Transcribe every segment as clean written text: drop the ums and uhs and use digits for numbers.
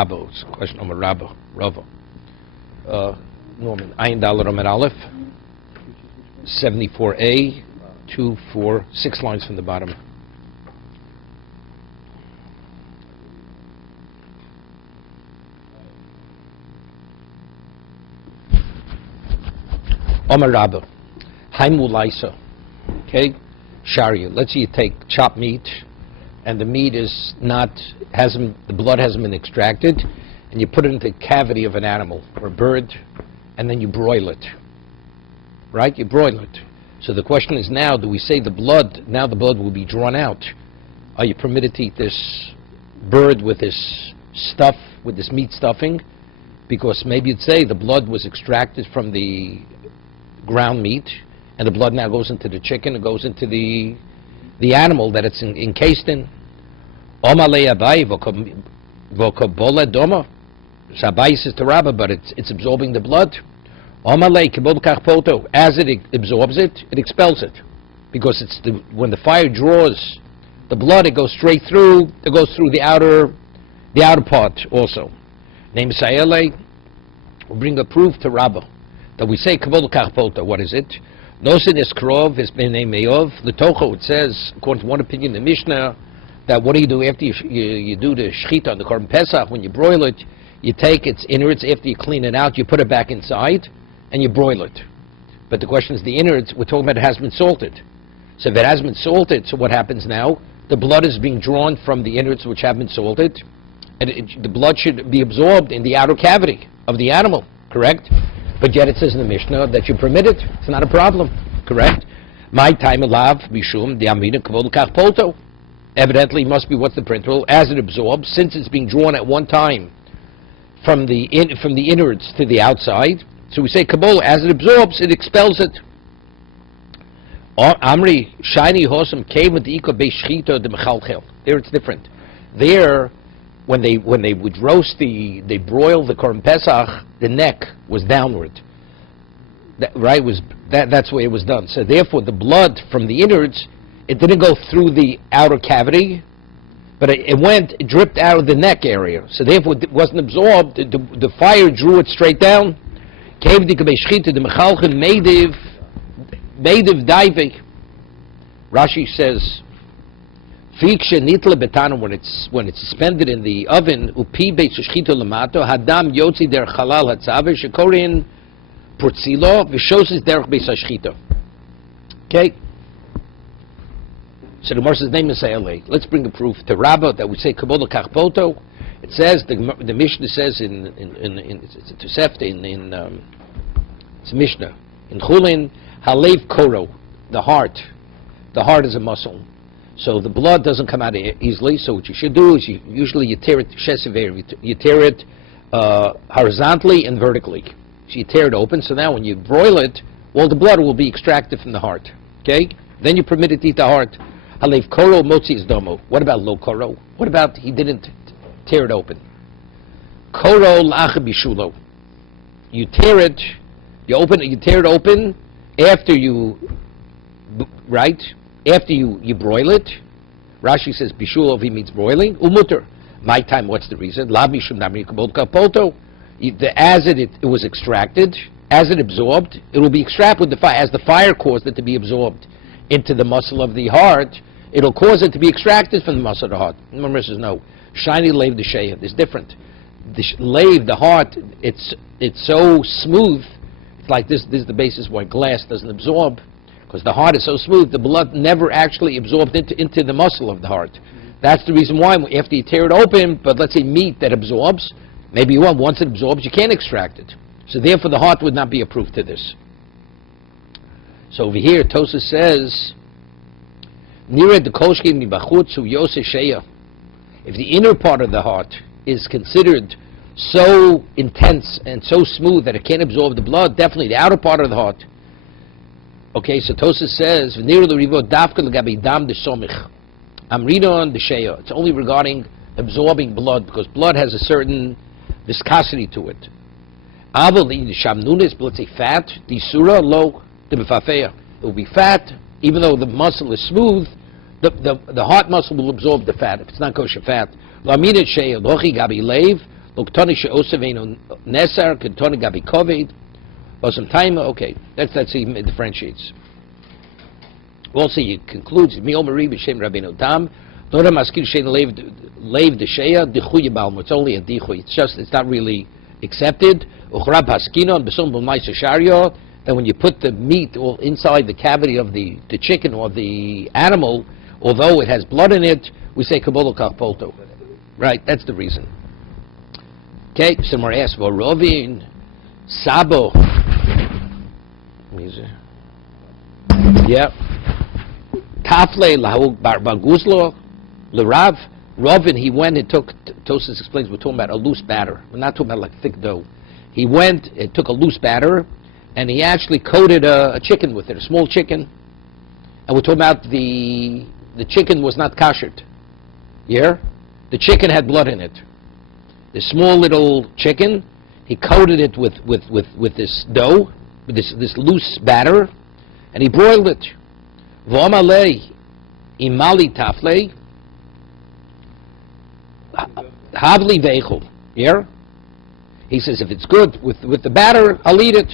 Rabbo, it's a question on Rabbo, Rava. Norman, Ayin Dalet Amud Aleph, 74a, 2, 4, 6 lines from the bottom. Amar Rabba, Haimulaisa, okay, Sharia. Let's say you take chopped meat, and the meat is the blood hasn't been extracted, and you put it into the cavity of an animal or a bird, and then you broil it, right? You broil it. So the question is now, do we say the blood will be drawn out? Are you permitted to eat this bird with this stuff, with this meat stuffing? Because maybe you'd say the blood was extracted from the ground meat, and the blood now goes into the chicken, it goes into the animal that it's encased in. Abai says to Rabbah, but it's absorbing the blood. As it absorbs it, it expels it, because when the fire draws the blood, it goes straight through. It goes through the outer part also. Name Sayele. We'll bring a proof to Rabbah that we say kabod kachpota. What is it? Nosin is krov is b'nei me'ov. The Toho, it says, according to one opinion, the Mishnah, that what do you do after you do the shechita on the Korban Pesach? When you broil it, you take its innards, after you clean it out, you put it back inside, and you broil it. But the question is, the innards, we're talking about it has been salted. So if it has been salted, so what happens now? The blood is being drawn from the innards which have been salted, and the blood should be absorbed in the outer cavity of the animal, correct? But yet it says in the Mishnah that you permit it. It's not a problem, correct? My time alav mishum the amina kavod kachpoto. Evidently, must be what's the principle as it absorbs, since it's being drawn at one time from the innards to the outside. So we say kabol as it absorbs, it expels it. Amri shiny hosam came with the iko beishchito the mechalchel. There it's different. There, when they would roast they broil the Korban Pesach, the neck was downward. Right? That's the way it was done. So therefore, the blood from the innards, it didn't go through the outer cavity, but it dripped out of the neck area. So therefore, it wasn't absorbed. The fire drew it straight down. Rashi says, when it's suspended in the oven, hadam yotzi der chalal hatzaver shekorin purtzilo v'shoses derech beis. Okay. So the Gemara's name is Sayalei. Let's bring a proof to Rabbah that we say kabod kachpoto. It says the Mishnah says in Tosefta in it's Mishnah in Chulin halev koro, the heart is a muscle. So the blood doesn't come out easily. So what you should do is you tear it shesiver, you tear it horizontally and vertically. So you tear it open. So now when you broil it, well, the blood will be extracted from the heart. Okay, then you permit it to eat the heart. Halev koro motzi is domo. What about lo koro? What about he didn't tear it open? Koro la'ach bishulo. You tear it open after you broil it. Rashi says bishul he means broiling. Umuter. My time, what's the reason? La mishum namri kabod kapoto. As it was extracted, as it absorbed, it will be extracted with the fire. As the fire caused it to be absorbed into the muscle of the heart, it'll cause it to be extracted from the muscle of the heart. Remember, says no. Shiny lave the sheya is different. The lave, the heart, it's so smooth. It's like this. This is the basis why glass doesn't absorb, because the heart is so smooth. The blood never actually absorbed into the muscle of the heart. That's the reason why after you tear it open, but let's say meat that absorbs, maybe you want, once it absorbs, you can't extract it. So therefore the heart would not be a proof to this. So over here, Tosa says, if the inner part of the heart is considered so intense and so smooth that it can't absorb the blood, definitely the outer part of the heart. Okay, so Tosa says, I'm reading on the sheya. It's only regarding absorbing blood, because blood has a certain viscosity to it. But let's say fat, the surah low, the mefafeya. It will be fat, even though the muscle is smooth. The heart muscle will absorb the fat if it's not kosher fat. Loktoni she'osevenu neser, kentoni gabi kovid, osam taima. Okay, that's he differentiates. Also, he concludes, Mi'omari b'shem Rabbeinu Tam, Nora maskir shein leiv d'sheya, dichuy balmo. It's only a dichuy. It's not really accepted. Uchrab haskinon, b'som b'maisa shario, that when you put the meat all inside the cavity of the chicken or the animal, although it has blood in it, we say kabolo kachpolto. Right, that's the reason. Okay, somewhere else, Rovin, Sabo. Yeah. Tafle lahu baguzlo l'rav. Rovin, he went and took, Tosas explains, we're talking about a loose batter. We're not talking about like thick dough. He went and took a loose batter, and he actually coated a chicken with it, a small chicken. And we're talking about the chicken was not kashered. Yeah? The chicken had blood in it. The small little chicken, he coated it with this dough, with this loose batter, and he broiled it. V'omalei imali taflei havli veichel. Yeah? He says, if it's good with the batter, I'll eat it.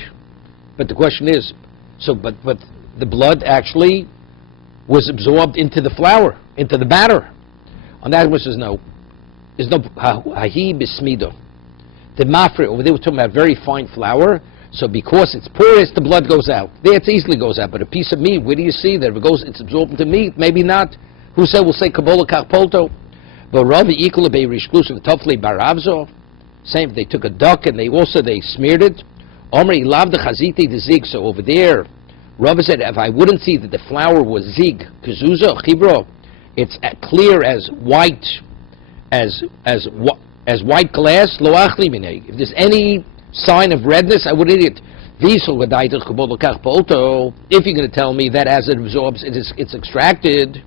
But the question is, but the blood actually was absorbed into the flour, into the batter. On that one says no. There's no hahi bismido. The mafre over there we're talking about very fine flour. So because it's porous, the blood goes out. There it easily goes out. But a piece of meat, where do you see that? If it's absorbed into meat, maybe not. Who said we'll say kabola kachpolto? But Ravi equal be exclusive tofle baravzo. Same. They took a duck and they smeared it. Omri love the chaziti the zig. So over there, Rav said, if I wouldn't see that the flour was zig, kezuza chibro, it's clear as white, as white glass. Lo achli minei. If there's any sign of redness, I would eat it. If you're going to tell me that as it absorbs, it's extracted,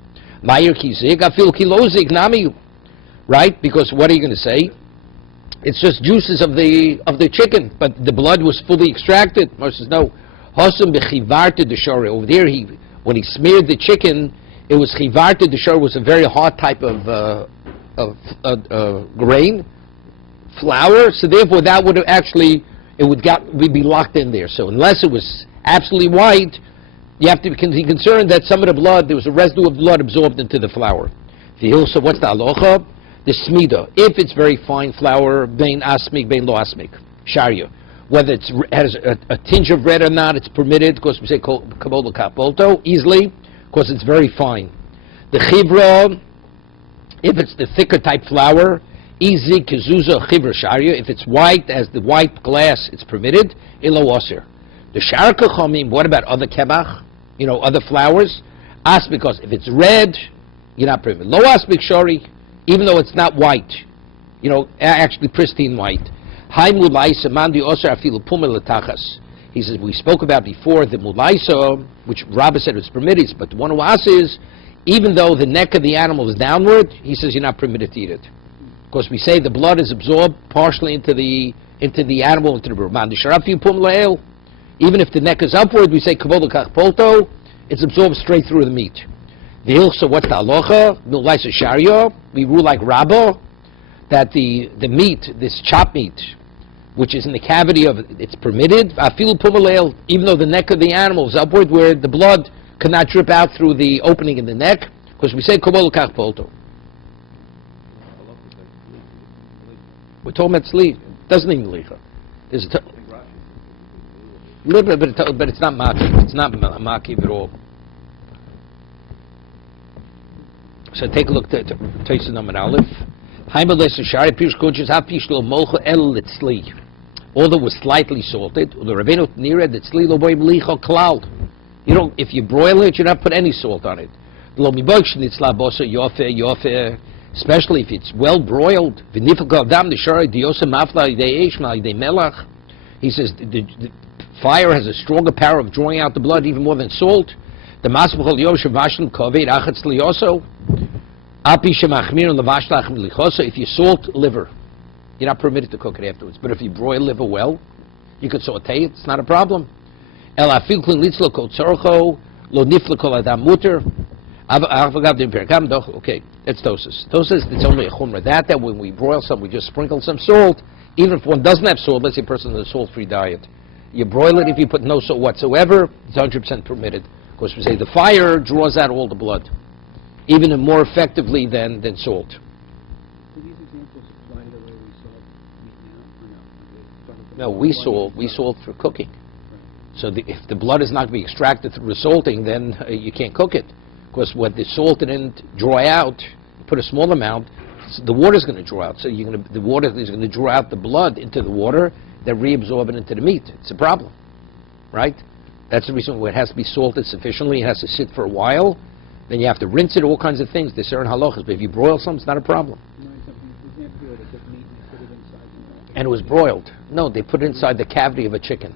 right? Because what are you going to say? It's just juices of the chicken, but the blood was fully extracted. Moshe says no. Over there, when he smeared the chicken, it was chivarta deshor, was a very hard type of grain, flour. So therefore, that would have actually would be locked in there. So unless it was absolutely white, you have to be concerned that some of the blood, there was a residue of blood absorbed into the flour. So what's the halacha? The smida. If it's very fine flour, bein asmik, bein lo asmik, sharia. Whether it has a tinge of red or not, it's permitted, because we say kabolo kapolto, easily, because it's very fine. The chivra, if it's the thicker type flour, easy kezuza chivra sharia. If it's white, as the white glass, it's permitted. Ilo osir. The sharka chomim. What about other kebach? Other flours. Ask, because if it's red, you're not permitted. Lo asmik shori, even though it's not white. Actually pristine white. Hai mulaisa mandi osir afilu pumel letachas. He says we spoke about before the mulaisa, which Rabbi said was permitted, but the one who asks is, even though the neck of the animal is downward, he says you're not permitted to eat it. Because we say the blood is absorbed partially into the animal, into the burman. Even if the neck is upward, we say kabolo kachpolto, it's absorbed straight through the meat. The hilsa, what's the halacha? Milaisa sharia. We rule like Rabba that the meat, this chopped meat, which is in the cavity of it, it's permitted. Afilu pumaleil, even though the neck of the animal is upward, where the blood cannot drip out through the opening in the neck, because we say kabolo kachpolto. We're talking about sleep. It doesn't mean licha. There's a little bit, but it's not maki. It's not maki at all. So take a look at Taisa number Aleph. Although it was slightly salted, if you broil it, you don't put any salt on it. Especially if it's well broiled. He says the fire has a stronger power of drawing out the blood even more than salt. If you salt liver, you're not permitted to cook it afterwards. But if you broil liver well, you could saute it, it's not a problem. Okay. It's Tosis. Tosis, it's only a chumrah. That when we broil some, we just sprinkle some salt. Even if one doesn't have salt, let's say a person on a salt-free diet, you broil it, if you put no salt whatsoever, it's 100% permitted. Of course, we say the fire draws out all the blood, even more effectively than salt. Do these examples apply to the way we salt meat now, or no? No, we salt for cooking. So if the blood is not going to be extracted through salting, then you can't cook it. Because what the salt didn't draw out, put a small amount, the water is going to draw out. So the water is going to draw out the blood into the water, then reabsorb it into the meat. It's a problem, right? That's the reason why it has to be salted sufficiently. It has to sit for a while. Then you have to rinse it, all kinds of things. There's certain halachas. But if you broil something, it's not a problem. And it was broiled. No, they put it inside the cavity of a chicken.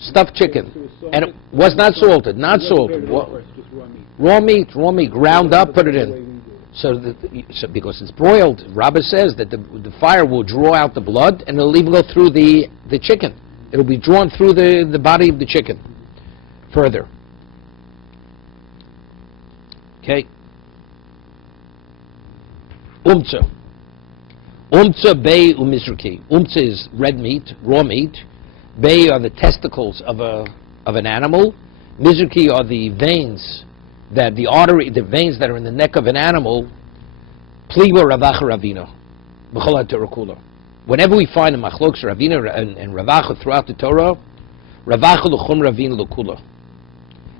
Stuffed chicken. And it was not salted. Not salted. Raw meat, ground up, put it in. So because it's broiled, Rabbah says that the fire will draw out the blood, and it'll even go through the chicken. It'll be drawn through the body of the chicken further. Okay. Umtza bay umizraki. Umtza is red meat, raw meat. Bay are the testicles of an animal. Mizraki are the veins the veins that are in the neck of an animal. Pliba ravacha ravina. B'chol ha'Torah. Whenever we find a machlokes ravina and ravacha throughout the Torah, ravacha l'chum ravina l'kula.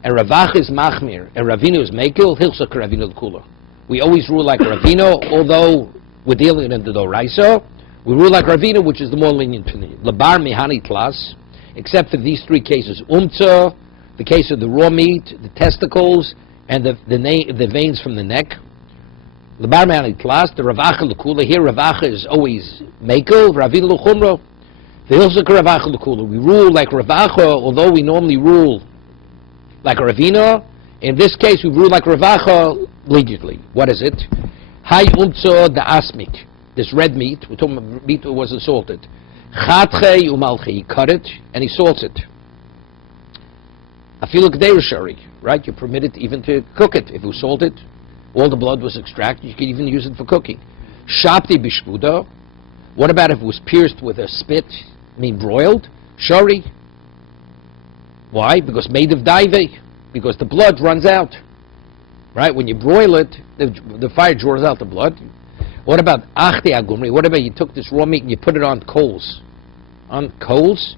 And ravacha is machmir, and ravina is mekil, hilchak ravina l'kula. We always rule like ravina, although we're dealing in the doraisa. We rule like ravina, which is the more lenient opinion. Labar mihani tlas, except for these three cases: umtza, the case of the raw meat, the testicles, and the veins from the neck. Labar mihani tlas, the ravacha l'kula. Here, ravacha is always mekel, ravina l'chumra. The hilchak ravacha l'kula. We rule like ravacha, although we normally rule like ravina. In this case, we rule like ravacha leniently. What is it? Hay umtza the asmik. This red meat, we're talking about meat that wasn't salted. Chatche umalchi, he cut it and he salts it. Afilu k'deir shari, right? You're permitted even to cook it. If it was salted, all the blood was extracted, you could even use it for cooking. Shapti bishpuda, what about if it was pierced with a spit, broiled? Shari. Why? Because made of daive, because the blood runs out. Right? When you broil it, the fire draws out the blood. What about achti agumri? What about you took this raw meat and you put it on coals? On coals?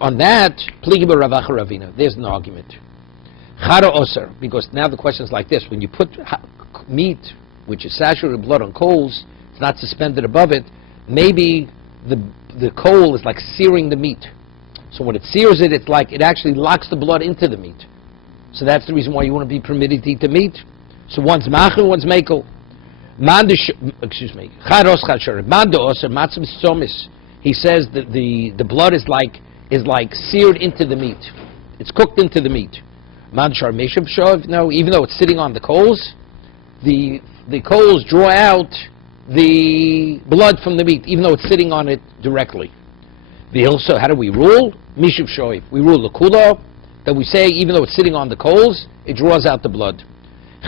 On that, pligi b'ravacha ravina. There's an argument. Chara oser, because now the question is like this: when you put meat, which is saturated with blood, on coals, it's not suspended above it. Maybe the coal is like searing the meat. So when it sears it, it's like it actually locks the blood into the meat. So that's the reason why you want to be permitted to eat the meat. So one's machel, one's mekel. He says that the blood is like seared into the meat. It's cooked into the meat. No, even though it's sitting on the coals, the coals draw out the blood from the meat, even though it's sitting on it directly. So how do we rule? Mishuv shoiv. We rule l'kula, that we say even though it's sitting on the coals, it draws out the blood.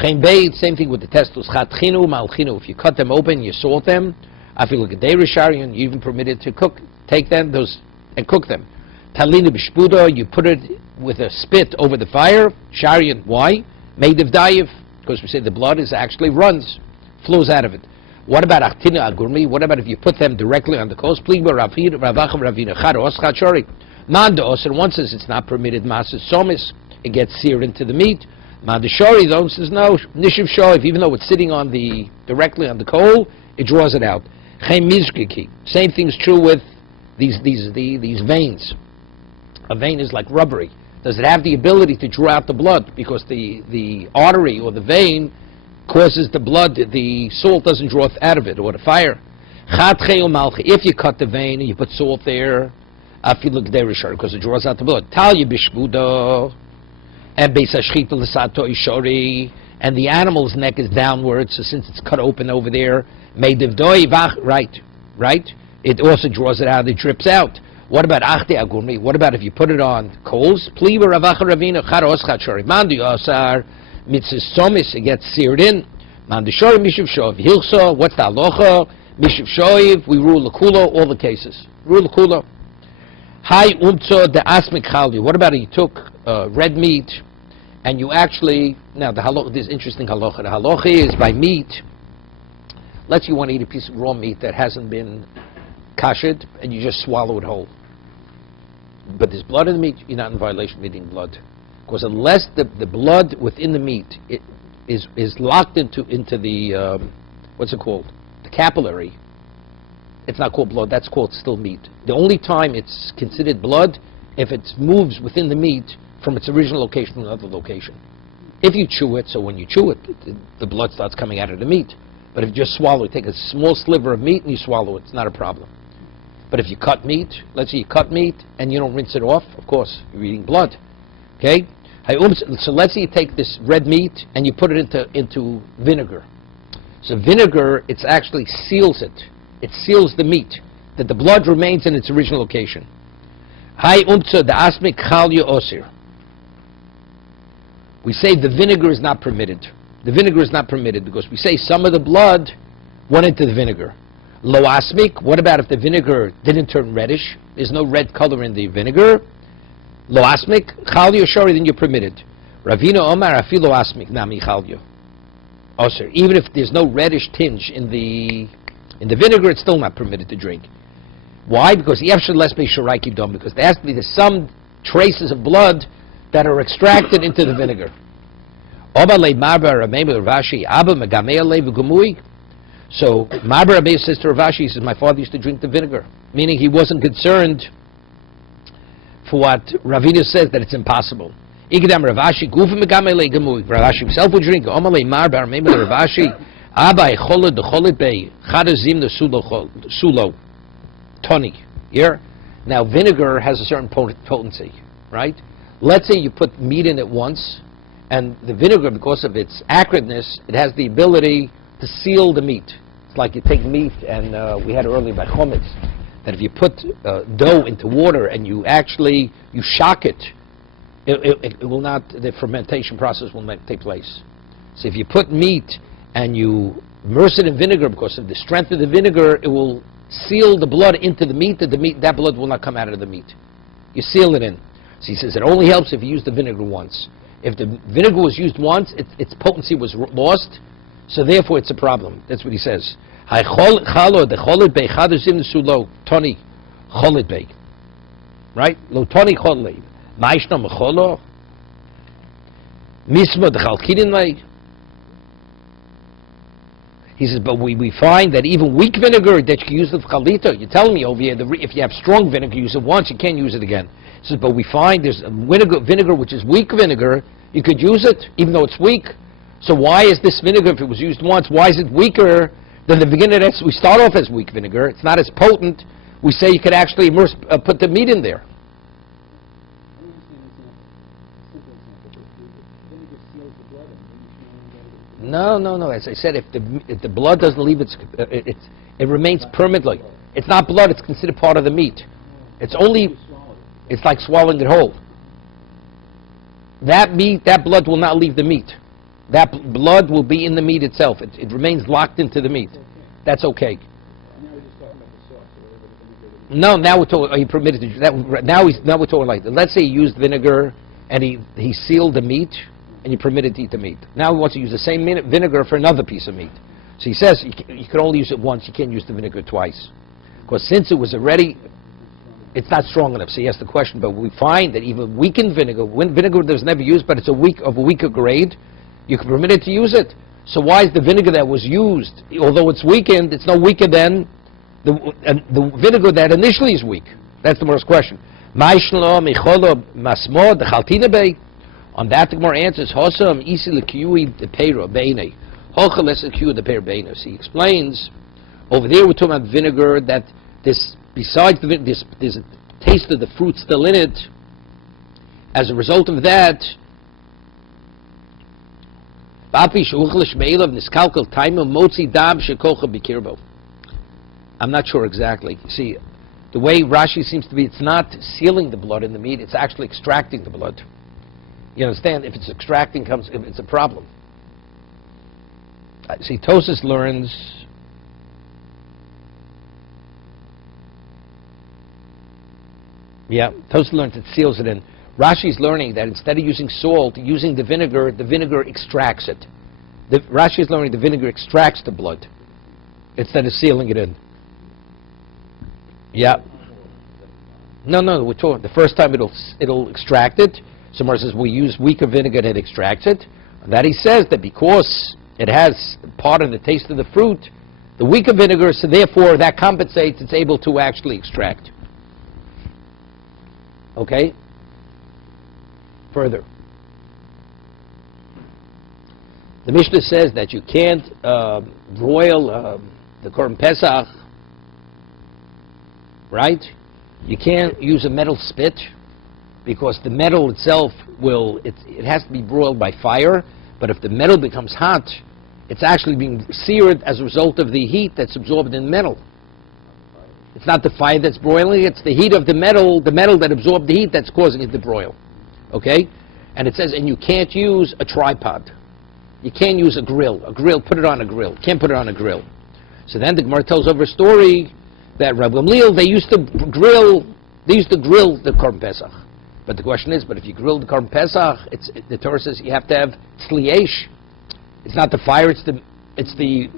Same thing with the testicles. Chatchinu malchinu. If you cut them open, you salt them. Afilu k'deir sharion, you even permitted to take them and cook them. Talina b'shpuda, you put it with a spit over the fire. Sharion, why? Made of dayiv, because we say the blood flows out of it. What about achtina agurmi? What about if you put them directly on the coals? Pligba ravacha ravina charos chachori. Mandaos, and one says it's not permitted. Masas somis, it gets seared into the meat. Mandashori though says no, nishiv shoiv, even though it's sitting directly on the coal, it draws it out. Same thing is true with these veins. A vein is like rubbery. Does it have the ability to draw out the blood? Because the artery or the vein causes the blood, the salt doesn't draw out of it, or the fire. If you cut the vein and you put salt there, because it draws out the blood. Talya bishbuda. And the animal's neck is downwards, so since it's cut open over there, right? It also draws it out, it drips out. What about achte agurmi? What about if you put it on coals? Pliva ravacha ravina charos chachori. Mandi asar mitzvah somis, it gets seared in. Man Deshori Mishav Shoiv. Hilchsa, what's the halacha? Mishav Shoiv, we rule L'Kulo, all the cases. Rule L'Kulo. Hai Umtso de Asmik Chalyu. What about you took red meat and you actually, now the halacha, this interesting halacha. The halacha is by meat, let's say you want to eat a piece of raw meat that hasn't been kashed and you just swallow it whole. But there's blood in the meat, you're not in violation of eating blood. Because unless the blood within the meat is locked into the, what's it called? The capillary, it's not called blood, that's called still meat. The only time it's considered blood if it moves within the meat from its original location to another location. If you chew it, so when you chew it, the blood starts coming out of the meat. But if you just swallow it, take a small sliver of meat and you swallow it, it's not a problem. But if you cut meat, let's say you cut meat and you don't rinse it off, of course, you're eating blood. Okay? So let's say you take this red meat and you put it into vinegar. So vinegar, it actually seals it. It seals the meat, that the blood remains in its original location. We say the vinegar is not permitted. The vinegar is not permitted because we say some of the blood went into the vinegar. Lo asmik, what about if the vinegar didn't turn reddish? There's no red color in the vinegar. Lo asmik, chalyo shori, then you're permitted. Ravina Omar afilo asmik nami chalyo. Oh, sir, even if there's no reddish tinge in the vinegar, it's still not permitted to drink. Why? Because because there has to be some traces of blood that are extracted into the vinegar. So Marbar Rabbi says to Rav Ashi, he says, my father used to drink the vinegar, meaning he wasn't concerned for what Ravina says that it's impossible. Rav Ashi himself would drink. Tony. Here, now vinegar has a certain potency, right? Let's say you put meat in it once, and the vinegar, because of its acidness, it has the ability to seal the meat. It's like you take meat, and we had it earlier by chometz, that if you put dough into water and you shock it, it will not, the fermentation process will not take place. So if you put meat and you immerse it in vinegar, because of the strength of the vinegar, it will seal the blood into the meat, that blood will not come out of the meat. You seal it in. So he says it only helps if you use the vinegar once. If the vinegar was used once, its potency was lost, so therefore it's a problem. That's what he says. Right? Lo toni cholei. Maishna mecholo. Misma dechalkidin. He says, but we find that even weak vinegar that you can use it for chalita. You're telling me over here, if you have strong vinegar, you use it once, you can't use it again. He says, but we find there's vinegar which is weak vinegar, you could use it, even though it's weak. So why is this vinegar, if it was used once, why is it weaker than the beginning? We start off as weak vinegar, it's not as potent. We say you could actually put the meat in there. No. As I said, if the blood doesn't leave it remains permanently. It's not blood; it's considered part of the meat. It's like swallowing it whole. That blood will not leave the meat. That blood will be in the meat itself. It remains locked into the meat. That's okay. No, now we're talking. Are you permitted to that? Now we're talking like that. Let's say he used vinegar and he sealed the meat, and you're permitted to eat the meat. Now he wants to use the same vinegar for another piece of meat. So he says you can only use it once. You can't use the vinegar twice, because since it was already, it's not strong enough. So he asked the question. But we find that even weakened vinegar, when vinegar that was never used, but it's of a weaker grade, you can permit it to use it. So why is the vinegar that was used, although it's weakened, it's no weaker than the vinegar that initially is weak? That's the first question. On that, the Gemara answers, So he explains, over there we're talking about vinegar, that besides there's a taste of the fruit still in it. As a result of that, I'm not sure exactly. See, the way Rashi seems to be, it's not sealing the blood in the meat, it's actually extracting the blood. You understand? If it's extracting, it's a problem. See, Tosas learns it seals it in. Rashi's learning that instead of using salt, using the vinegar extracts it. Rashi's learning the vinegar extracts the blood instead of sealing it in. Yeah. No, we're talking the first time it'll extract it. Somewhere says we use weaker vinegar and it extracts it. And that he says that because it has part of the taste of the fruit, the weaker vinegar, so therefore that compensates, it's able to actually extract. Okay? Further. The Mishnah says that you can't broil the Korban Pesach, right? You can't use a metal spit because the metal itself it has to be broiled by fire, but if the metal becomes hot, it's actually being seared as a result of the heat that's absorbed in the metal. It's not the fire that's broiling, it's the heat of the metal that absorbed the heat that's causing it to broil. Okay? And it says, and you can't use a tripod. You can't use a grill, put it on a grill. Can't put it on a grill. So then the Gemara tells over a story that Rabbi Gamliel, they used to grill the Korban Pesach. But the question is, but if you grill the Korban Pesach, the Torah says you have to have tzliesh. It's not the fire, it's the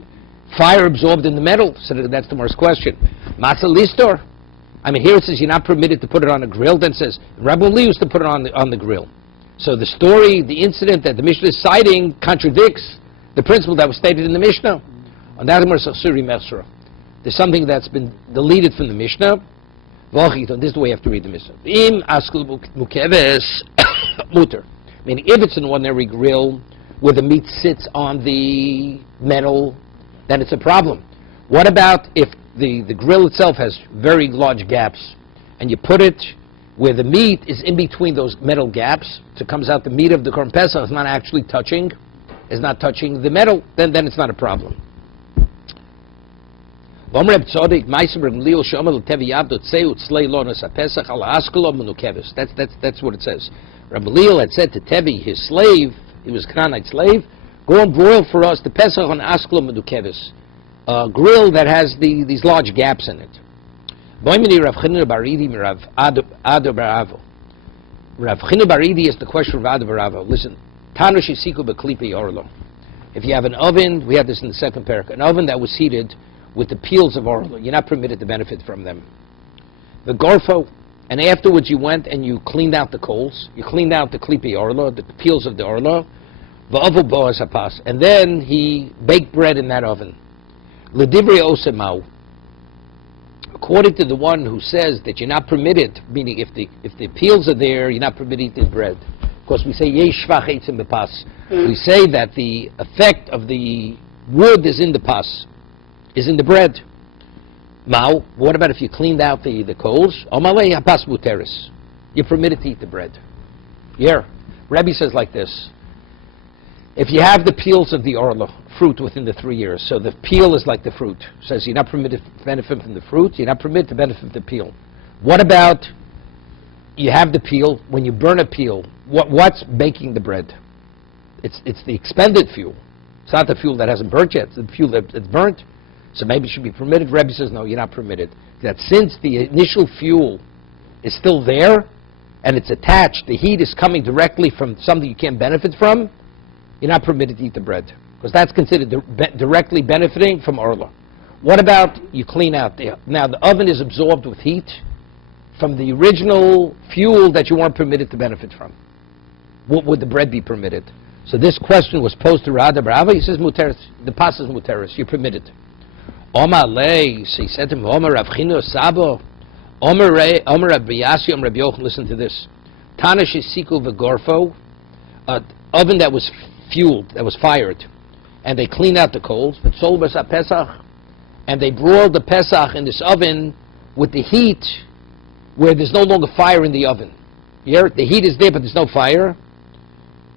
fire absorbed in the metal. So that's the Gemara's question. Matzah listor. I mean, here it says you're not permitted to put it on a grill. Then it says Rabbi Gamliel used to put it on the grill. So the story, the incident that the Mishnah is citing contradicts the principle that was stated in the Mishnah. On that there's something that's been deleted from the Mishnah. This is the way you have to read the Mishnah. Meaning, if it's an ordinary grill where the meat sits on the metal, then it's a problem. What about if the grill itself has very large gaps, and you put it where the meat is in between those metal gaps, so it comes out the meat of the Korban Pesach is not actually touching the metal, then it's not a problem. That's what it says. Rabbi Leil had said to Tevi, his slave, he was a Canaanite slave, go and broil for us the Pesach on Askelo Menukevis, a grill that has these large gaps in it. Rav China Baridi is the question of Ado Baravo. Listen, Tanu Shisiku Beklipi Orlo. If you have an oven, we had this in the second parak, an oven that was heated with the peels of orlo, you're not permitted to benefit from them. The gorfo, and afterwards you went and you cleaned out the coals, you cleaned out the klipi orlo, the peels of the orlo, v'avo boaz hapas, and then he baked bread in that oven. L'divrei osemau, according to the one who says that you're not permitted, meaning if the peels are there, you're not permitted to eat bread. Of course, we say yesh shvach eitzim bepas. We say that the effect of the wood is in the pas, is in the bread. Mao, what about if you cleaned out the coals? Omalei hapas muteris. You're permitted to eat the bread. Yeah. Rebbe says like this. If you have the peels of the orlo, fruit within the 3 years, so the peel is like the fruit. Says you're not permitted to benefit from the fruit, you're not permitted to benefit from the peel. What about you have the peel, when you burn a peel, what's baking the bread? It's the expended fuel. It's not the fuel that hasn't burnt yet, it's the fuel that's burnt. So maybe it should be permitted. Rebbe says, no, you're not permitted. That since the initial fuel is still there, and it's attached, the heat is coming directly from something you can't benefit from, you're not permitted to eat the bread. Because that's considered directly benefiting from orla. What about you clean out now the oven is absorbed with heat from the original fuel that you weren't permitted to benefit from. What would the bread be permitted? So this question was posed to Rada Brava. He says, muteris, the pas is muteris, you're permitted. Omar lei, so he said to him, Omar Rav Chino Sabo, Omar Rabbi Yasi, Omar Rabbi Yochanan, listen to this. Tana shesiku v'gorfo, an oven that was fueled, that was fired, and they cleaned out the coals, v'tzol b'sa Pesach, and they broiled the Pesach in this oven with the heat where there's no longer fire in the oven. The heat is there, but there's no fire.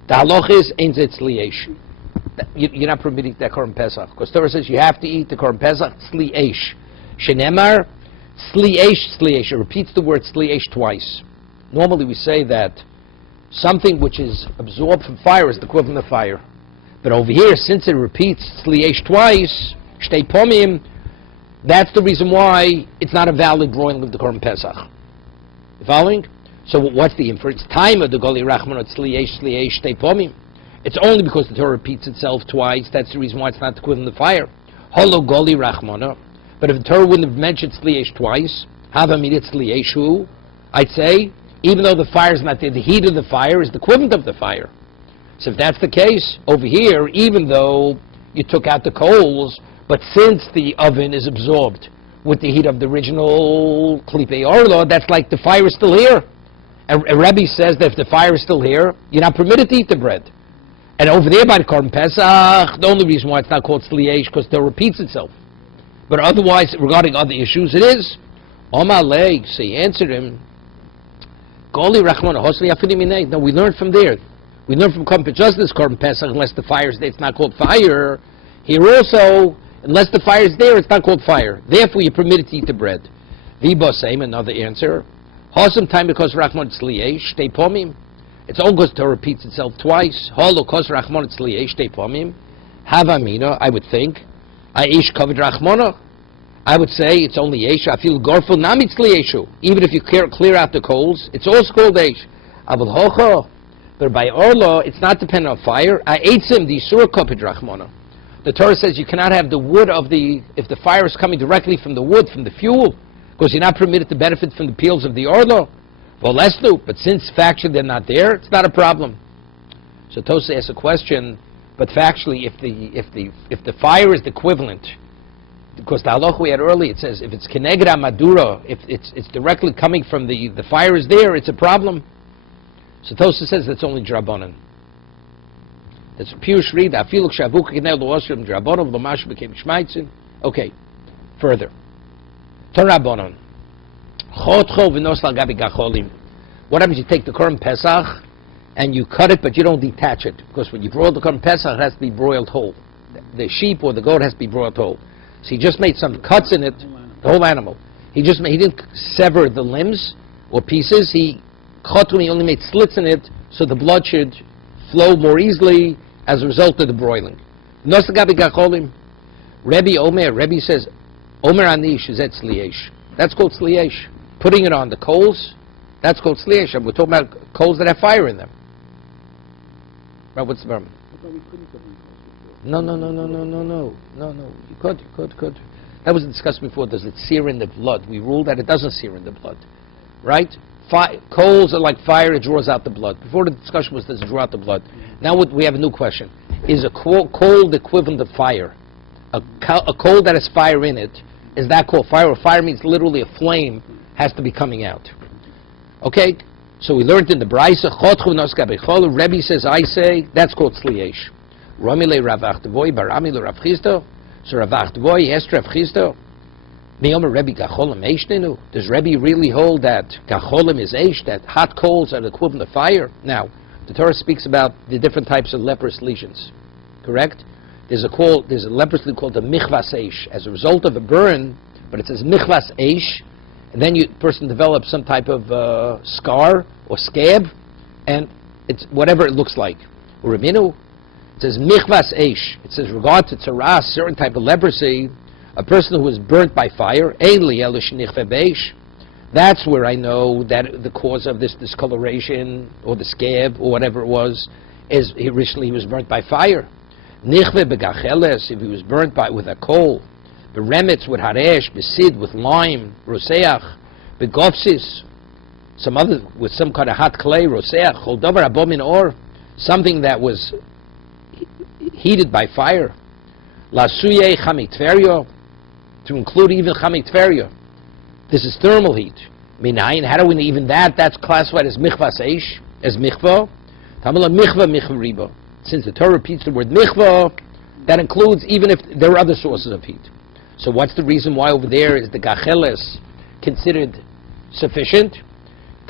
The halach is, ein zeh tzliesh. You're not permitting that Korban Pesach. Because Torah says you have to eat the Korban Pesach, tzliesh. Shenemar, tzliesh. It repeats the word tzliesh twice. Normally we say that something which is absorbed from fire is the equivalent of fire. But over here, since it repeats Sliesh twice, Shtei Pomim, that's the reason why it's not a valid broiling of the Korban Pesach. You following? So what's the inference? Time of the Goli Rachmanot Sliesh Shtei Pomim. It's only because the Torah repeats itself twice. That's the reason why it's not the equivalent of fire. Holo Goli Rachmana. But if the Torah wouldn't have mentioned Sliesh twice, Havamidit Slieshu, I'd say, even though the fire is not there, the heat of the fire is the equivalent of the fire. So if that's the case, over here, even though you took out the coals, but since the oven is absorbed with the heat of the original Klipe Orlo, that's like the fire is still here. And Rebbe says that if the fire is still here, you're not permitted to eat the bread. And over there by the Korban Pesach, the only reason why it's not called Sliesh, because it repeats itself. But otherwise, regarding other issues, it is. Omalei, so he answered him, Goli Rachmana Hosli Afidim. No, we learned from there. We learned from Korban just this Korban Pesach, unless the fire is there, it's not called fire. Here also, unless the fire is there, it's not called fire. Therefore, you're permitted to eat the bread. Vibo same, another answer. Hosam time because Rachman Sliesh, Shtei Pomim. It's all because Torah repeats itself twice. Holo kos Rachman Sliesh, Shtei Pomim. Havamina, I would think. Aish covered Rachmana. I would say it's only Eish. I feel Gorful Namit Slieshu. Even if you clear out the coals, it's also called Eish. Avul Hocho. But by Orlo, it's not dependent on fire. Aitzim, the Surah Kopid Rachmana. The Torah says you cannot have the wood of if the fire is coming directly from the wood, from the fuel, because you're not permitted to benefit from the peels of the Orlo. Well, let's do. But since factually they're not there, it's not a problem. So Tosa asks a question, but factually, if the fire is the equivalent, because the halach we had earlier, it says if it's Kenegra Madura, if it's directly coming from the fire is there, it's a problem. So Tosa says that's only Drabanan. That's Pirush Read. Afiluk Shavuk Kenel Loosrim Drabanan Lamash became Shmaitzin. Okay, further. Torabanan. Chotcho v'nosal gabi gacholim. What happens? You take the Korban Pesach and you cut it, but you don't detach it, because when you broil the Korban Pesach, it has to be broiled whole. The sheep or the goat has to be broiled whole. So he just made some cuts in it, the whole animal. He didn't sever the limbs or pieces. He only made slits in it so the blood should flow more easily as a result of the broiling. Rebbe says, Omer Anish is at Sliesh. That's called Sliesh. Putting it on the coals, that's called Sliesh. And we're talking about coals that have fire in them. Right, what's the problem? I thought we couldn't put them No. You could. That was discussed before. Does it sear in the blood? We ruled that it doesn't sear in the blood. Right? Coals are like fire, it draws out the blood. Before the discussion was, does it draw out the blood? Now we have a new question. Is a coal the equivalent of fire? A coal that has fire in it, is that called fire? Or fire means literally a flame has to be coming out. Okay? So we learned in the Braisa, Rebbe says, I say, that's called Sliesh. Ramile Rav Achdevoy, Baramile Rav Chisto. So Rav Achdevoy asked Rav Chisto, Neomer Rebbe Gacholim Eishnenu. Does Rebbe really hold that Gacholim is Eish, that hot coals are the equivalent of fire? Now, the Torah speaks about the different types of leprous lesions. Correct? There's a leprosy called the Michvas Eish. As a result of a burn, but it says Michvas Eish, and then the person develops some type of scar or scab, and it's whatever it looks like. Uriminu, it says Michvas Eish. It says regard to tzaras, certain type of leprosy, a person who was burnt by fire, that's where I know that the cause of this discoloration or the scab or whatever it was is originally he was burnt by fire. If he was burnt with a coal, the remetz with haresh, besid with lime, roseach, begofsis, with some kind of hot clay, roseach, choldover abomin or something that was heated by fire. Lasuye chamitverio, to include even chamitverio. This is thermal heat. Minayin, how do we even that? That's classified as michvas eish, as michva. Tamala michva riba. Since the Torah repeats the word michva, that includes even if there are other sources of heat. So what's the reason why over there is the gacheles considered sufficient?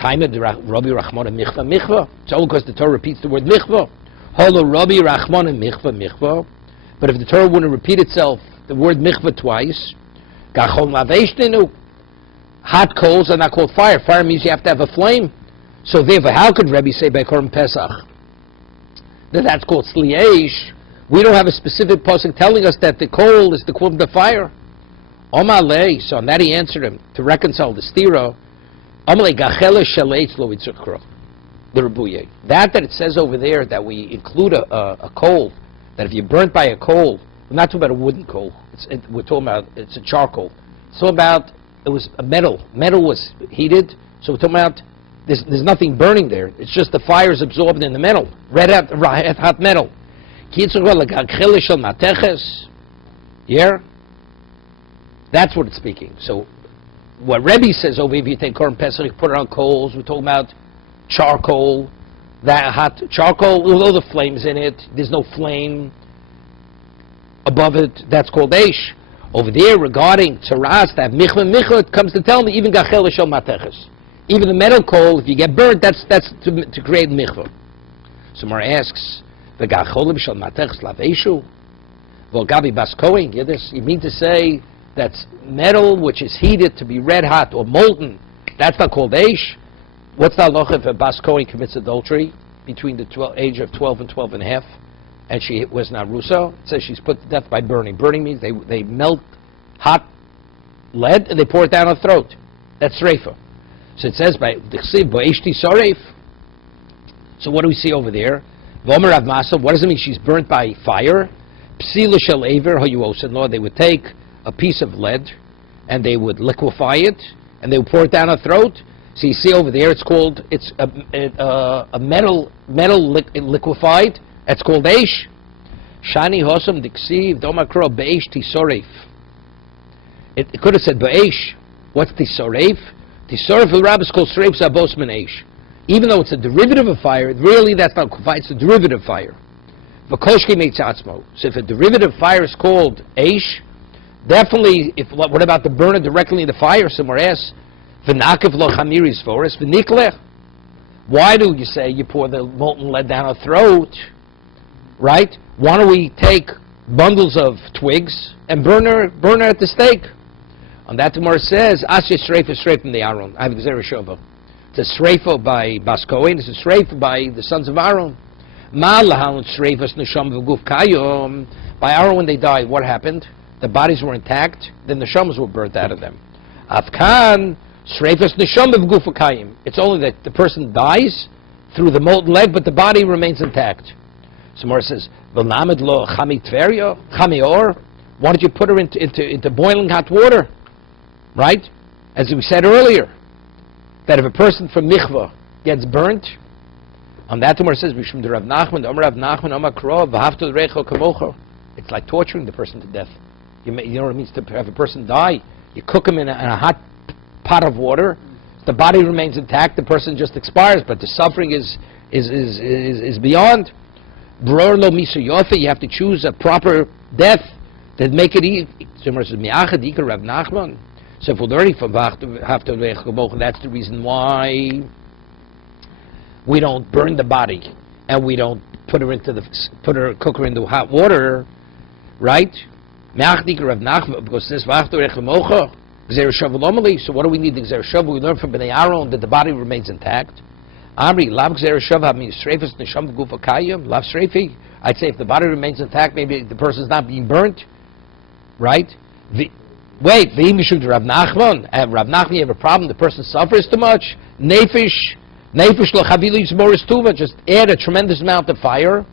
Time of the Rabbi Rachmana michva. It's only because the Torah repeats the word michva. Holo Rabbi Rachmana michva. But if the Torah wouldn't repeat itself, the word michva twice, gachol laveshtenu, hot coals are not called fire. Fire means you have to have a flame. So therefore, how could Rebbe say by Korban Pesach that that's called Sliesh We don't have a specific pasuk telling us that the coal is the equivalent of fire. Omalei, so on that he answered him to reconcile the stira. Omalei gachele shaleitz lo itzukro, the Rebuye. That it says over there that we include a coal, that if you're burnt by a coal, we're not talking about a wooden coal. We're talking about it's a charcoal. So about it was a metal. Metal was heated, so we're talking about there's nothing burning there. It's just the fire is absorbed in the metal, red hot metal. Yeah, that's what it's speaking. So what Rebbe says over, if you take Korban Pesach, you put it on coals. We're talking about charcoal, that hot charcoal with all the flames in it. There's no flame above it. That's called Eish. Over there, regarding Tzaras, that Michva, it comes to tell me even Gachel Shel Mateches. Even the metal coal, if you get burnt, that's to create Michva. So Mar asks, the Gachol Shel Mateches Laveishu? Well, Gabi Baskoing, you mean to say that's metal which is heated to be red hot or molten? That's not called Eish? What's the halacha if a Baskoing commits adultery between the age of 12 and 12 and a half? And she was not Russo? It says she's put to death by burning. Burning means they melt hot lead and they pour it down her throat. That's Sreifa. So it says by Dichsiv Bo'eshti Soreif. So what do we see over there? Vomer Rav Masa, what does it mean she's burnt by fire? Psila Shel Aver Hayuosin Law, they would take a piece of lead and they would liquefy it and they would pour it down her throat. So you see over there it's a metal liquefied. That's called Eish. Shani Hosam Diksiv Domakro Be'esh Tisoreif. It could have said Be'esh. What's Tisoreif? Tisoreif the rabbis called Soreif Zabos Min Eish. Even though it's a derivative of fire, really that's not fire, it's a derivative fire. V'koshki Meitzatmo. So if a derivative fire is called Eish, definitely, what about the burner directly in the fire somewhere else? V'nakev lo chamiris forest, v'niklech. Why do you say you pour the molten lead down her throat? Right? Why don't we take bundles of twigs and burn her at the stake? On that, the Gemara says, Asya Sreifa Sreifa in the Aaron. I have Gzera Shova. It's a Sreifa by Baskoin. It's a Sreifa by the sons of Aaron. Ma'alahalon Sreifas Nesham V'guf Kayom. By Aaron, when they died, what happened? The bodies were intact. Then the shamas were burnt out of them. Afkan Sreifas Nesham V'guf Kayim. It's only that the person dies through the molten lead, but the body remains intact. So Mora says, "V'lamed lo chamior." Why don't you put her into boiling hot water, right? As we said earlier, that if a person from Michva gets burnt, on that Mora says, "Mishum de Rav Nachman, Rav Nachman, Amar Krov, v'haftu recho kamocho." It's like torturing the person to death. You know what it means to have a person die? You cook him in a hot pot of water. The body remains intact. The person just expires, but the suffering is beyond. Bror lo misu yofe, you have to choose a proper death that make it easy. So Rav Nachman. So if we're learning from that's the reason why we don't burn the body and we don't cook her into hot water, right? Rav Nachman, because this so what do we need the Gzera Shava? We learn from Bnei Aaron that the body remains intact. Amri, Lav Gzera Shava means Sreifas Nesham V'guf Kayim, Lav Sreifi. I'd say if the body remains intact, maybe the person's not being burnt, right? Wait, V'imishum Rav Nachman. Rav Nachman, you have a problem, the person suffers too much. Nefesh lo chavili zmoris tuva, just add a tremendous amount of fire.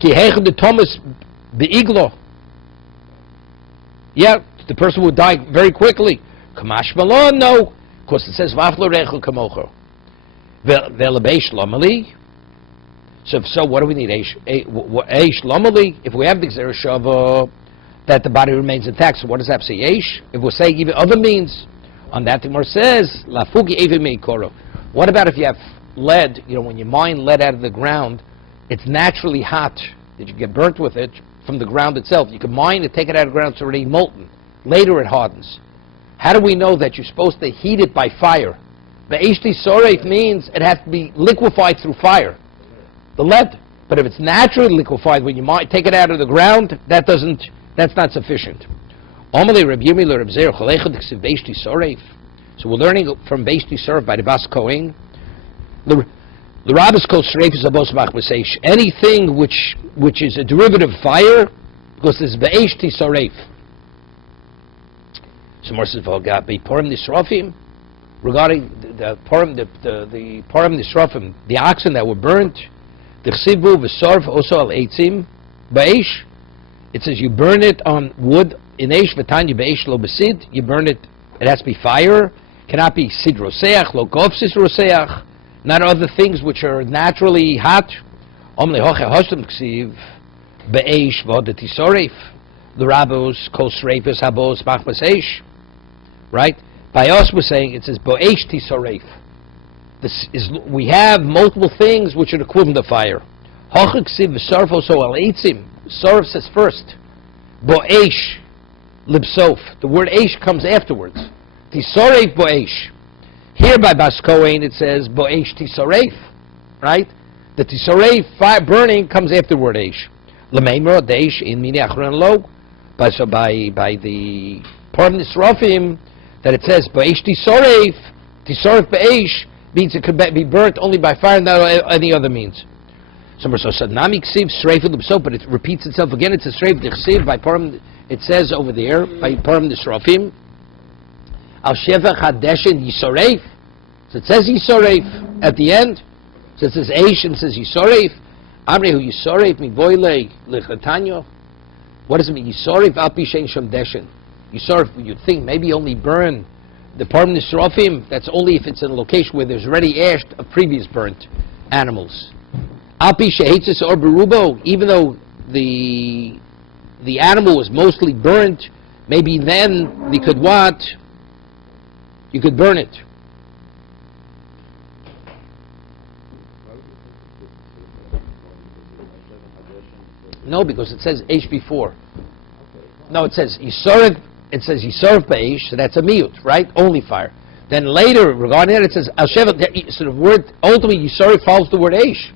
Ki heichel de Thomas beiglo. Yeah, the person would die very quickly. Kamash Malon, no, because it says Vaflo Rechel Kamocho. Ve'lebeish Lomali. So what do we need? Eish Lomali. If we have the Gzera Shava that the body remains intact, so what does that say? Eish. If we're saying even other means, on that the Gemara says Lafugi Evi Meikoro. What about if you have lead? You know, when you mine lead out of the ground, it's naturally hot. Did you get burnt with it from the ground itself? You can mine it, take it out of the ground, it's already molten. Later it hardens. How do we know that you're supposed to heat it by fire? The Eshti Soreif means it has to be liquefied through fire, the lead. But if it's naturally liquefied when you take it out of the ground, that's not sufficient. So we're learning from Beishti Soreif by the Bas Kohen. The rabbis called Soreif is abos machbaseish. Anything which which is a derivative of fire, because this is be'esh tisareif. So more says v'agapi parim nisrafim, regarding the parim nisrafim, the oxen that were burnt, the chsivu v'sarf also al eitzim be'esh. It says you burn it on wood in eish v'tanya be'esh lo besid. You burn it. It has to be fire. Cannot be sid roseach lo gov sid roseach. Not other things which are naturally hot. Omle hoche hostem ksiv be'esh v'od tisoref. The rabbos kol sreifes habos machmas eish. Right? By us we're saying it says bo'esh tisoref. This is, we have multiple things which are the equivalent of fire. Hoche ksiv v'sarf also al eitzim. Sarf says first. Bo'esh libsof. The word eish comes afterwards. Tisoref bo'esh. Here by Bas Kohen it says bo'esh tisoref. Right? The tisoref, fire burning, comes after the word eish. L'meimra deish in mini achron lo. By the part of Nisrafim that it says bo'esh tisoref bo'esh means it could be burnt only by fire, not any other means. So sadnami ksiv sreif l'bso, but it repeats itself again. It's a sreif d'chsiv by param. It says over there by param Nisrafim al shevach hadeshin yisoref. So it says yisoref at the end. So it says eish and it says yisoref. Amrehu yisoref mi boile lechatanya. What does it mean? Yisoref al pi shein sham deshin. Yisoref, you'd think maybe only burn the param Nisrafim. That's only if it's in a location where there's already ash of previous burnt animals. Al pi shehitzis or berubo, even though the animal was mostly burnt, maybe then we could what? You could burn it. No, because it says Eish before. No, it says Yisoref. It says Yisoref b'Eish, so that's a miut, right? Only fire. Then later, regarding it, it says Al Shevet. So the word ultimately Yisoref follows the word Eish.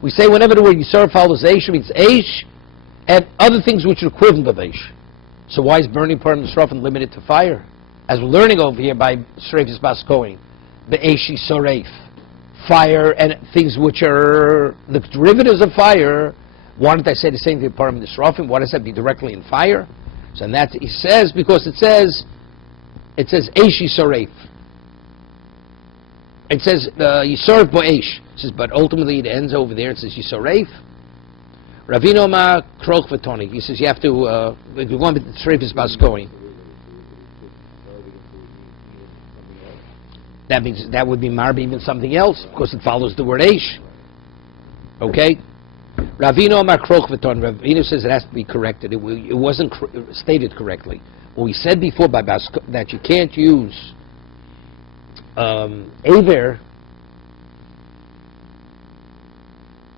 We say whenever the word Yisoref follows Eish, it means Eish and other things which are equivalent of Eish. So why is burning part of the Srafim limited to fire? As we're learning over here by Sreifis Bas Kohen, the Eish Yisoref, fire and things which are the derivatives of fire. Why didn't I say the same thing part of the Srafim? Why does that be directly in fire? So and that he says because it says Eish Yisoref. It says Yisoref bo'Eish. It says, but ultimately it ends over there. It says Yisoref. Ravino ma kroch v'toni. He says you have to. If you want to Sreifis Bas Kohen. That means that would be marbi even something else because it follows the word Eish. Okay. Ravino Amar Kroch V'ton. Ravino says it has to be corrected. It wasn't stated correctly. What we said before by that you can't use Aver,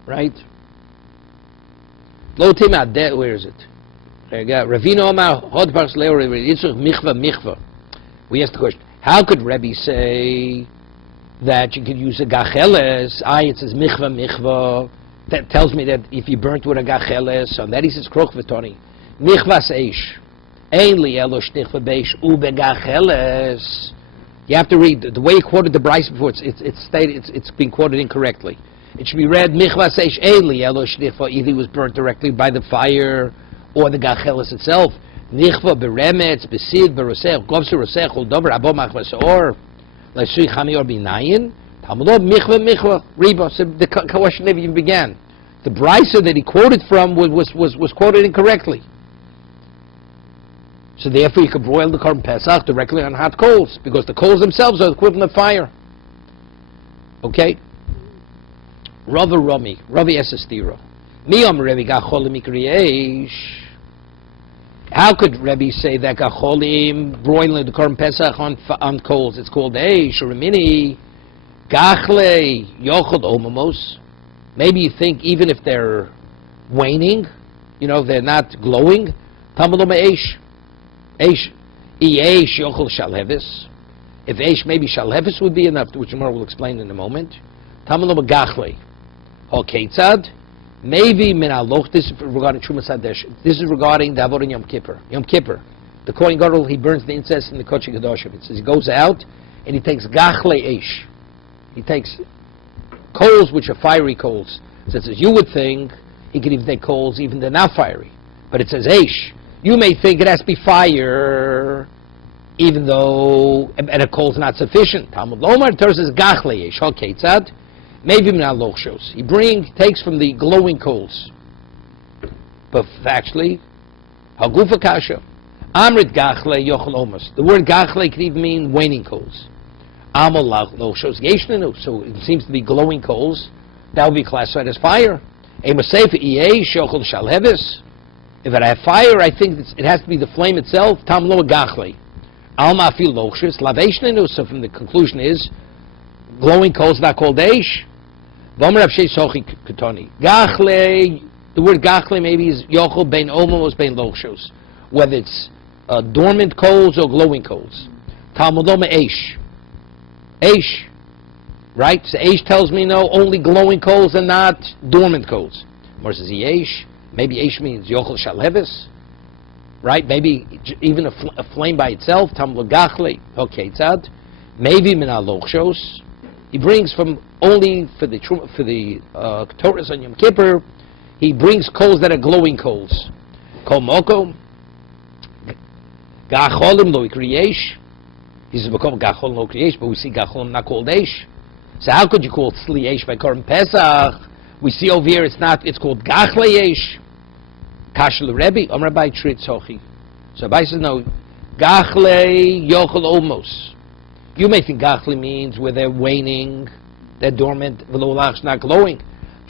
right? Lo Tima, where is it? There you go. Ravino Amar Hod Pars Leo Michva. We asked the question: how could Rebbe say that you could use a gacheles? It says Michva. That tells me that if you burnt with a gacheles, on that he says kroch v'toni. Nichvas eish. Ein li elo shnichva beish ube gacheles. You have to read the way you quoted the Bryce before. It's been quoted incorrectly. It should be read nichvas eish ein li elo shnichva. Either he was burnt directly by the fire or the gacheles itself. Nichva beremetz besid berosech govs berosech ul dover abo machvas or le'sui chami or binayin. Talmud michva riba. So the question never even began. The brisa that he quoted from was quoted incorrectly. So therefore, you could broil the korban pesach directly on hot coals because the coals themselves are the equivalent of fire. Okay. Rava Rami Esestiro. Miyam Rebbe Gacholim Ikriyesh. How could Rebbe say that Gacholim broiling the korban pesach on coals? It's called Eish or Remini. Gachle yochod omamos. Maybe you think even if they're waning, they're not glowing. Tamalo eish, eish, eish yochol shalhevis. If eish maybe shalhevis would be enough, which Gemara will explain in a moment. Tamalo gachle. Hoketzad. Maybe min aloch. This is regarding Trumas Hadesh. This is regarding the Avodah Yom Kippur. Yom Kippur. The Kohen Gadol, he burns the incense in the Kodesh Kadoshim. It says he goes out and he takes gachle eish. He takes coals which are fiery coals. So it says you would think He could even take coals, even they're not fiery. But it says Eish. You may think it has to be fire, even though, and a coal's not sufficient. Talmud Lomar, Torah says Gachle Eish. Okay, tzad. Maybe not lochshos. He takes from the glowing coals. But actually, Hagufa Kasha. Amrit Gachle Yochel Omas. The word Gachle can even mean waning coals. Amal lochshos Yeshnenu. So it seems to be glowing coals. That would be classified as fire. If it have fire, I think it has to be the flame itself. Tam lo Gachle. Alma fil lochshos Laveshnenu. So from the conclusion is, glowing coals not called Eish. Gachle, the word Gachle maybe is Yochel bein Omos bein Lochshos, whether it's dormant coals or glowing coals. Talmud Loma Eish. Eish. Right? So Eish tells me no, only glowing coals and not dormant coals. More says Eish. Maybe Eish means Yochel Shalhevis. Right? Maybe even a flame by itself. Talmud Gachle. Okay, tzad. Maybe Mina Lochshos. He brings from only for the Torahs on Yom Kippur. He brings coals that are glowing coals. Kol moko, gacholim lo ikriyesh. He says called gacholim lo ikriyesh, but we see gacholim not called eish. So how could you call tzli eish by Korban Pesach? We see over here it's not. It's called gachle eish. Kashel Rebbe, Rabbi Tritzochi. So Rabbi says no, gachle yochel omos. You may think Gachle means where they're waning, they're dormant, V'lolach's not glowing.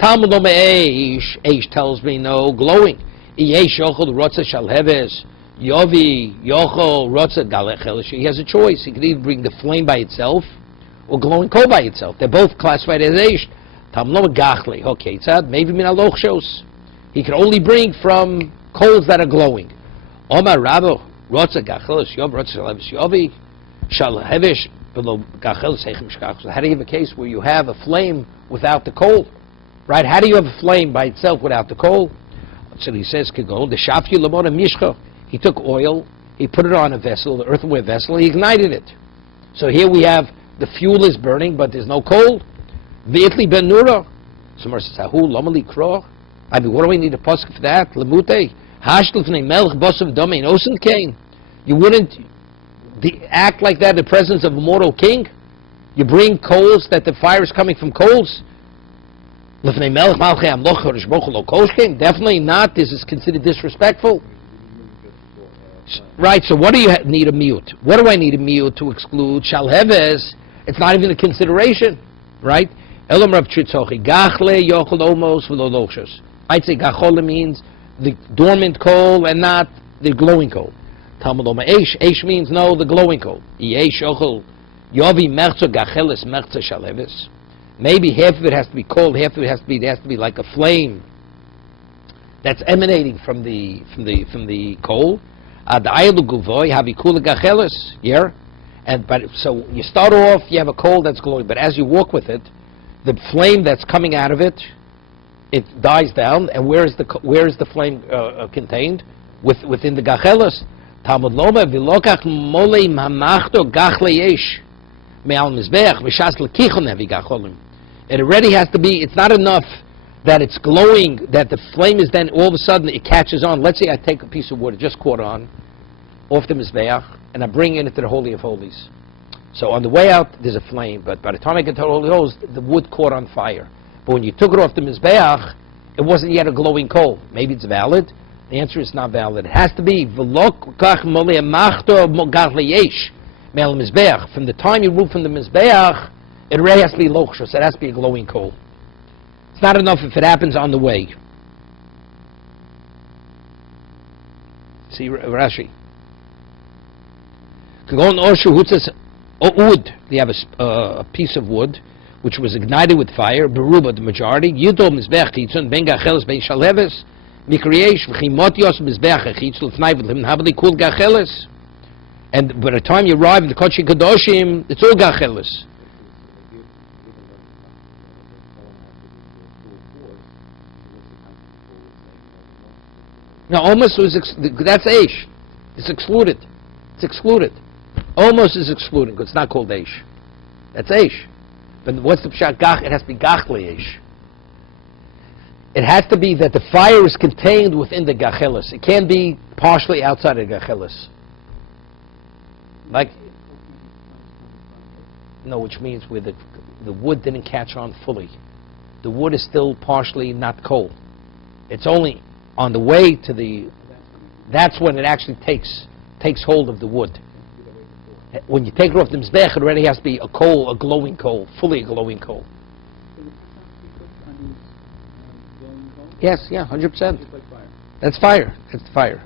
Talmud Loma Eish, Eish tells me no, glowing. Eish Yochel Rotza Shalheves, Yovi, Yochel Rotza Galechel. He has a choice. He could either bring the flame by itself or glowing coal by itself. They're both classified as Eish. Talmud Loma Gachle. Okay, tzad, maybe Min Alochshos. He can only bring from coals that are glowing. Omar Rabo, Rotza Gachelis, Yov, Rotza Shalheves, Yovi. Shalhevish below gachel seichem shkach. So how do you have a case where you have a flame without the coal? Right? How do you have a flame by itself without the coal? So he says, "Kigol the shafyu lamona mishcha." He took oil, he put it on a vessel, the earthenware vessel, he ignited it. So here we have the fuel is burning, but there's no coal. V'itli ben nura. Someone says, "Hahu lomali kro." I mean, what do we need a pasuk for that? Lemute hashtel fnei melch bosav domein osen kain. You wouldn't act like that in the presence of a mortal king. You bring coals, that the fire is coming from coals. Definitely not. This is considered disrespectful. Right, so what do you need a mute? What do I need a mute to exclude? Shalheves, it's not even a consideration. Right? Elam Rav Tritzochi, Gachle yochel omos v'lo lochshos. I'd say Gachole means the dormant coal and not the glowing coal. Talmud Loma Eish. Eish means no, the glowing coal. Eish ochel yovi merzo gacheles merzo shalevis. Maybe half of it has to be cold, half of it has to be like a flame that's emanating from the coal. Adayilu guvoy havikula gacheles. Yeah, but so you start off, you have a coal that's glowing, but as you walk with it, the flame that's coming out of it, it dies down. And where is the flame contained? Within the gacheles. Talmud Loma v'lokach molei mamachto gachle yesh me'al mizbeach v'shas lekichon hevi gacholim. It already has to be. It's not enough that it's glowing, that the flame is then all of a sudden it catches on. Let's say I take a piece of wood, it just caught on, off the mizbeach, and I bring it into the Holy of Holies. So on the way out, there's a flame, but by the time I get to the Holy of Holies, the wood caught on fire. But when you took it off the mizbeach, it wasn't yet a glowing coal. Maybe it's valid. The answer is not valid. It has to be from the time you move from the mizbeach, it already has to be lochshos. It has to be a glowing coal. It's not enough if it happens on the way. See Rashi. You have a piece of wood which was ignited with fire. Beruba, the majority. And by the time you arrive in the Kodesh Kadoshim, it's all gachelis. No, almost was that's Eish. It's excluded. It's excluded. Almost is excluded because it's not called Eish. That's Eish. But what's the pshat? It has to be Gachle Eish. It has to be that the fire is contained within the gachelis. It can't be partially outside of the gachelis. Like, no, which means where the wood didn't catch on fully. The wood is still partially not coal. It's only on the way to the... That's when it actually takes hold of the wood. When you take it off the mizbech, it already has to be a coal, a glowing coal, fully a glowing coal. Yes, yeah, 100%. That's fire. That's fire.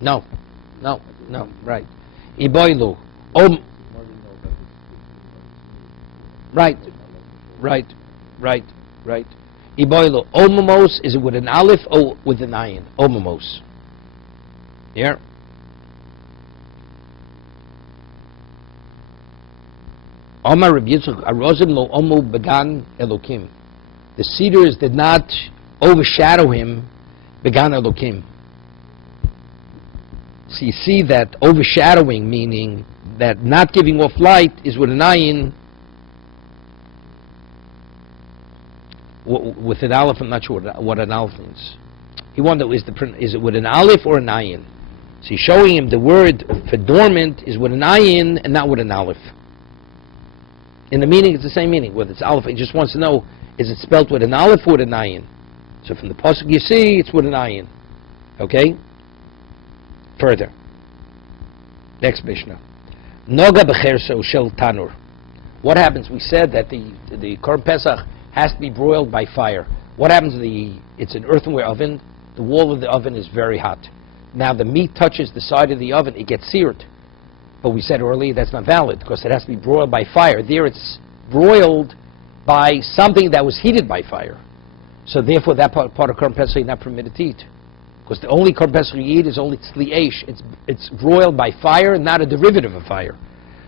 No, right. Iboilu. Right. Iboilu. Omamos, is it with an aleph or with an ayin? Omamos. Here. Omar Rabbi Yitzchak, Arozim lo omu began Elokim. The cedars did not overshadow him, began Elokim. So you see that overshadowing, meaning that not giving off light, is with an ayin. With an aleph, I'm not sure what an aleph means. He wondered, is it with an aleph or an ayin? So he's showing him the word for dormant is with an ayin and not with an aleph. In the meaning, it's the same meaning. Whether it's aleph, he just wants to know, is it spelled with an aleph or with an ayin? So from the pasuk you see, it's with an ayin. Okay? Further. Next Mishnah. Noga b'cherso shel tanur. What happens? We said that the Korban Pesach has to be broiled by fire. What happens? It's an earthenware oven. The wall of the oven is very hot. Now the meat touches the side of the oven, it gets seared. But we said earlier that's not valid because it has to be broiled by fire. There it's broiled by something that was heated by fire. So therefore that part of Korban Pesach you're not permitted to eat. Because the only Korban Pesach you eat is only tzli eish. It's broiled by fire, not a derivative of fire.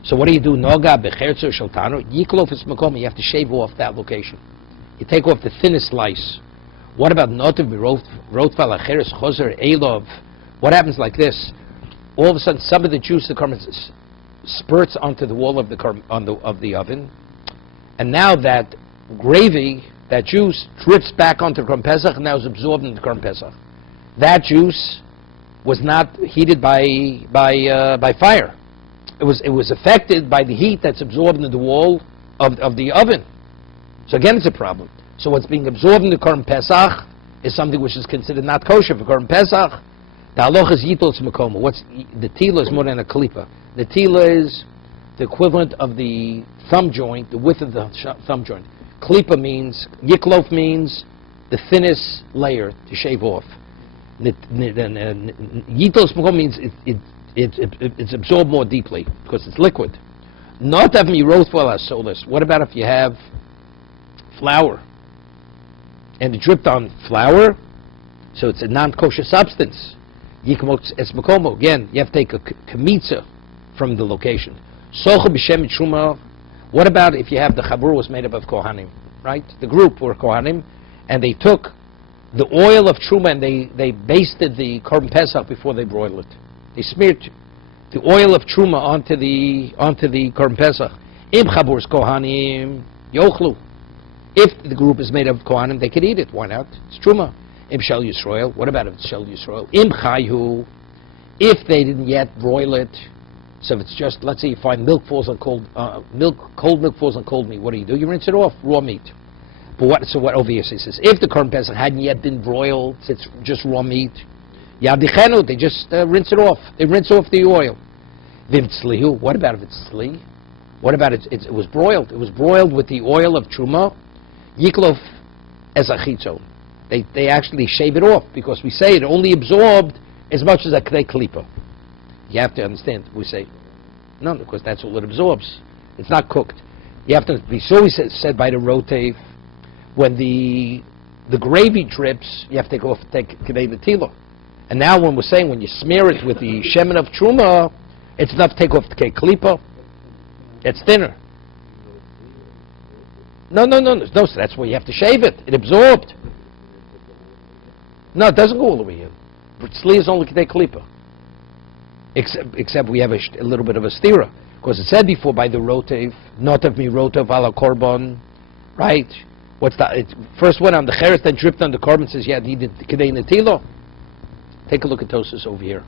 So what do you do? Noga becherzo sheltano yiklof es makom. You have to shave off that location. You take off the thinnest slice. What about notiv rotval acheres choser elov? What happens like this? All of a sudden, some of the juice of the Korban spurts onto the wall of the oven, and now that gravy, that juice, drips back onto the Korban Pesach, and now is absorbed into the Korban Pesach. That juice was not heated by fire. It was affected by the heat that's absorbed into the wall of the oven. So again, it's a problem. So what's being absorbed in the Korban Pesach is something which is considered not kosher for Korban Pesach. The halacha is yitol tzmakoma. The tila is more than a kalipa. The tila is the equivalent of the thumb joint, the width of the thumb joint. Kalipa means, yiklof means the thinnest layer to shave off. Yitol tzmakoma means it's absorbed more deeply because it's liquid. Not of me rothwell solas. What about if you have flour and it dripped on flour, so it's a non-kosher substance? Again, you have to take a kamitza from the location. What about if you have the chabur was made up of kohanim, right? The group were kohanim, and they took the oil of truma and they basted the korban pesach before they broiled it. They smeared the oil of truma onto the korban pesach. Im chabur is kohanim yochlu. If the group is made of kohanim, they could eat it. Why not? It's truma. Im shel Yisrael. What about if it's shel Yisrael? Im chayhu. If they didn't yet broil it, so if it's just, let's say you find milk falls on cold milk falls on cold meat. What do? You rinse it off, raw meat. But what over here says, if the Korban Pesach hadn't yet been broiled, it's just raw meat. Yadichenu, they just rinse it off. They rinse off the oil. Vim tzlihu. What about if it's tzli? What about it was broiled? It was broiled with the oil of truma. Yiklof as achitzo. They actually shave it off because we say it only absorbed as much as a knei klipa. You have to understand. We say no because that's all it absorbs. It's not cooked. You have to. We said by the rotev when the gravy drips, you have to take knei netila. And now when we're saying when you smear it with the shemen of truma, it's enough to take off the knei klipa. It's thinner. No. So that's where you have to shave it. It absorbed. No, it doesn't go all the way in. But tzli is only knei klipa. Except we have a little bit of a stira. Because it said before by the rotev, not of me rotev ala korban, right? What's that? It first went on the cheres, then dripped on the korban. Says, yeah, needed kedei netilo. Take a look at Tosas over here.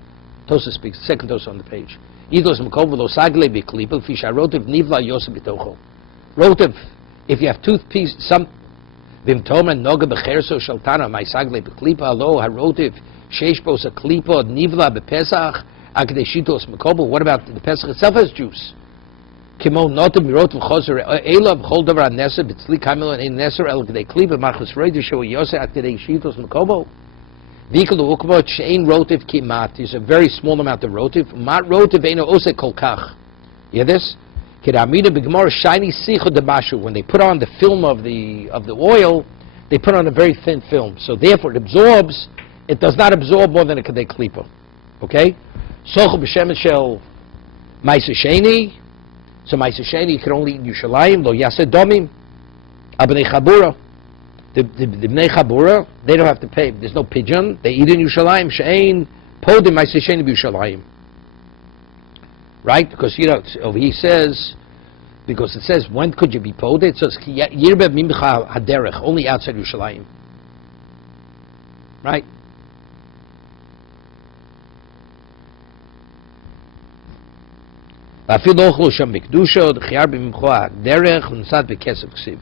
Tosas speaks. Second Tosas on the page. Idos mekov lo sagle b'klipa fisha rotiv nivla yosef b'tocho. Rotiv, if you have toothpiece, some vim toma noga b'cherso shaltana my sagle b'klipa alo harotiv sheish bos a klipa nivla b'pesach akdei shitos mekov. What about the Pesach itself has juice? Kimo notim mirot v'choser elav chol davar aneser b'tzli kamil and neser el kdei klipa marchus reidu show yosef akdei shitos mekov. V'ikalu ukvot she'ein rotiv kimat. There's a very small amount of rotiv. Mat rotiv eino ose kol kach. You hear this? Kedamida b'gemar shiny sicha demashu. When they put on the film of the oil, they put on a very thin film. So therefore, it absorbs. It does not absorb more than a kadei klipa. Okay? Socha b'shem shel ma'aser sheni. So ma'aser sheni you can only eat in Yerushalayim. Lo yaseh domim. Abnei chabura. The Bnei Chabura, they don't have to pay. There's no pigeon. They eat in Yerushalayim. She'ein podim ma'aser sheni b'Yerushalayim. Right? Because, over he says, because it says, when could you be poded? It says, yirbe mimcha haderech, only outside Yerushalayim. Right? V'afil ochlo sham b'kedusha, d'chiyar b'mimcha haderech, l'nsad b'kesef ksiv.